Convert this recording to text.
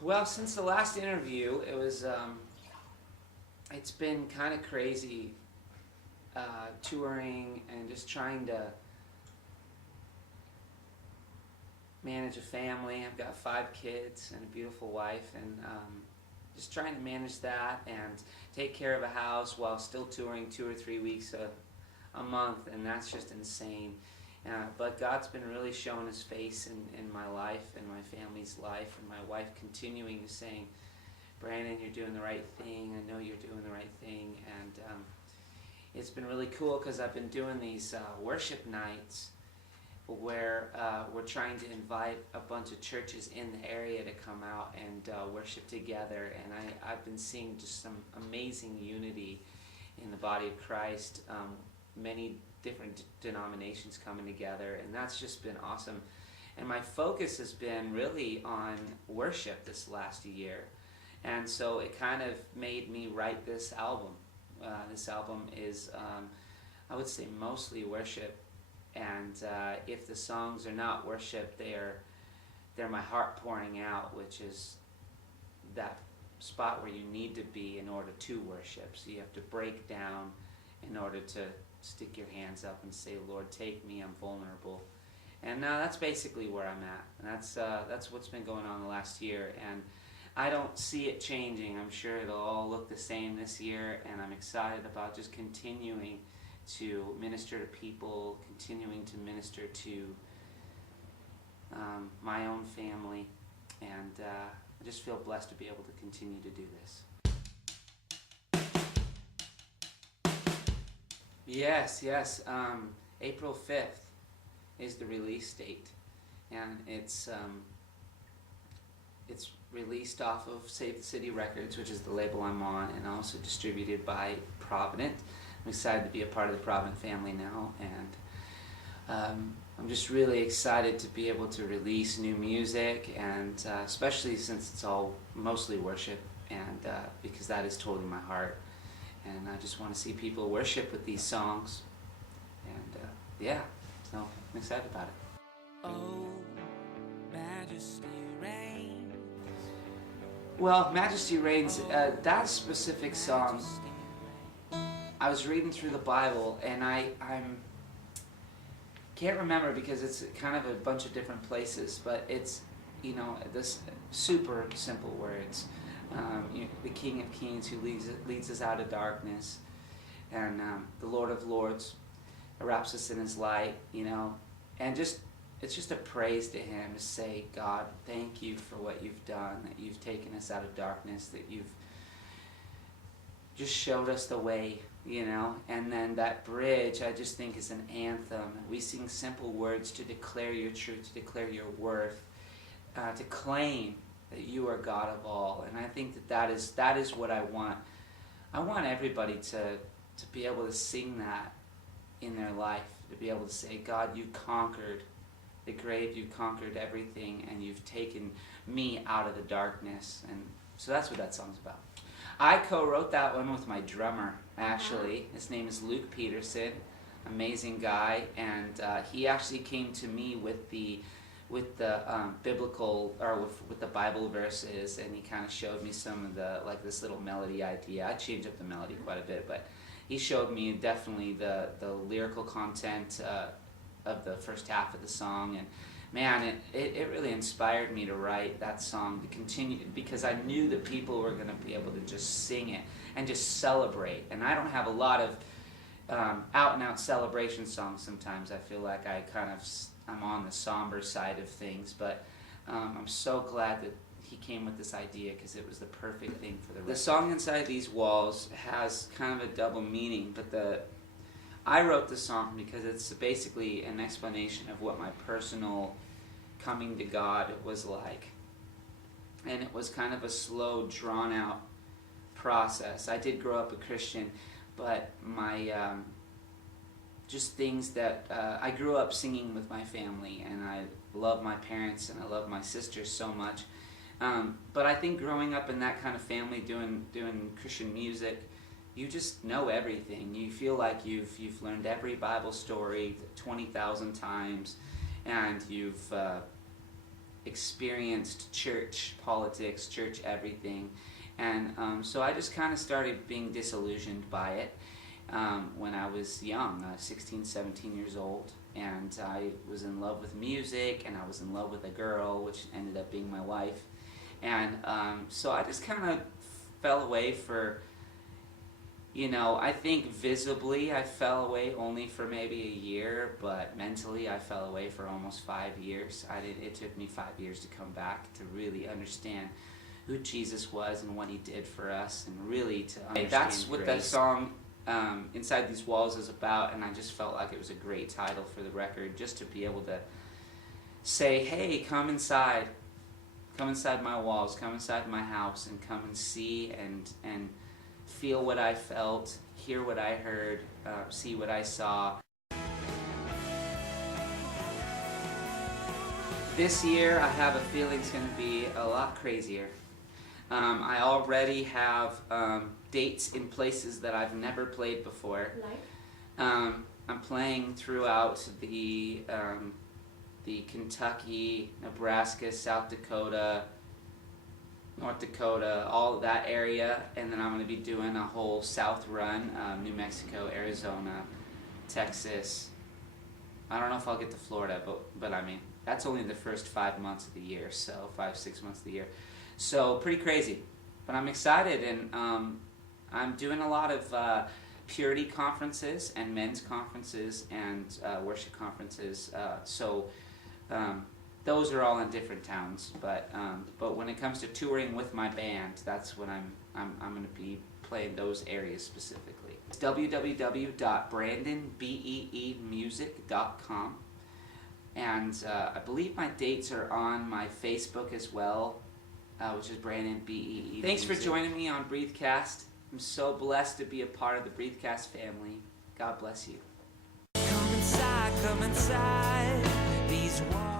Well, since the last interview, it's been kind of crazy touring and just trying to manage a family. I've got 5 kids and a beautiful wife, and just trying to manage that and take care of a house while still touring 2 or 3 weeks a month, and that's just insane. But God's been really showing His face in my life and my family's life, and my wife continuing to saying, Brandon, you're doing the right thing. I know you're doing the right thing. And it's been really cool because I've been doing these worship nights where we're trying to invite a bunch of churches in the area to come out and worship together. And I've been seeing just some amazing unity in the body of Christ. Many different denominations coming together, and that's just been awesome. And my focus has been really on worship this last year, and so it kind of made me write this album. This album is, I would say, mostly worship, and if the songs are not worship, they're my heart pouring out, which is that spot where you need to be in order to worship. So you have to break down in order to stick your hands up and say, Lord, take me, I'm vulnerable. And that's basically where I'm at. And that's what's been going on the last year. And I don't see it changing. I'm sure it'll all look the same this year, and I'm excited about just continuing to minister to people, continuing to minister to my own family, and I just feel blessed to be able to continue to do this. Yes. April 5th is the release date, and it's released off of Save the City Records, which is the label I'm on, and also distributed by Provident. I'm excited to be a part of the Provident family now, and I'm just really excited to be able to release new music, and especially since it's all mostly worship, and because that is totally my heart. And I just want to see people worship with these songs. And so I'm excited about it. Oh, Majesty reigns. Well, Majesty Reigns, that specific song, I was reading through the Bible, and I can't remember because it's kind of a bunch of different places, but it's, this super simple words. The King of Kings who leads us out of darkness, and the Lord of Lords wraps us in His light, and it's just a praise to Him to say, God, thank you for what you've done, that you've taken us out of darkness, that you've just showed us the way, and then that bridge I just think is an anthem. We sing simple words to declare your truth, to declare your worth, to claim that you are God of all. And I think that is what I want. I want everybody to be able to sing that in their life, to be able to say, God, you conquered the grave, you conquered everything, and you've taken me out of the darkness. And so that's what that song's about. I co-wrote that one with my drummer, actually. His name is Luke Peterson, amazing guy, and he actually came to me with the biblical, or with the Bible verses, and he kind of showed me some of the, like this little melody idea. I changed up the melody quite a bit, but he showed me definitely the lyrical content of the first half of the song, and man, it really inspired me to write that song, to continue, because I knew that people were going to be able to just sing it and just celebrate. And I don't have a lot of out-and-out celebration songs sometimes. I feel like I'm on the somber side of things, but I'm so glad that he came with this idea, because it was the perfect thing for the song Inside These Walls has kind of a double meaning, but I wrote the song because it's basically an explanation of what my personal coming to God was like. And it was kind of a slow, drawn-out process. I did grow up a Christian, but my just things that I grew up singing with my family, and I love my parents and I love my sisters so much. But I think growing up in that kind of family, doing Christian music, you just know everything. You feel like you've learned every Bible story 20,000 times, and you've experienced church politics, church everything, and so I just kind of started being disillusioned by it when I was young, 16, 17 years old, and I was in love with music, and I was in love with a girl, which ended up being my wife, and so I just kind of fell away for, I think visibly I fell away only for maybe a year, but mentally I fell away for almost 5 years. It took me 5 years to come back to really understand who Jesus was and what he did for us, and really to understand That's what that song, Inside These Walls, is about, and I just felt like it was a great title for the record, just to be able to say, hey, come inside my walls, come inside my house, and come and see and feel what I felt, hear what I heard, see what I saw. This year I have a feeling it's going to be a lot crazier. I already have dates in places that I've never played before. Like? I'm playing throughout the Kentucky, Nebraska, South Dakota, North Dakota, all of that area, and then I'm going to be doing a whole south run, New Mexico, Arizona, Texas. I don't know if I'll get to Florida, but I mean, that's only the first 5 months of the year, so 5-6 months of the year. So pretty crazy, but I'm excited, and I'm doing a lot of purity conferences and men's conferences and worship conferences. Those are all in different towns, but when it comes to touring with my band, that's when I'm going to be playing those areas specifically. It's www.brandonbeemusic.com, and I believe my dates are on my Facebook as well, which is Brandon BEE. Thanks for joining me on Breathecast. I'm so blessed to be a part of the Breathecast family. God bless you. Come inside these walls.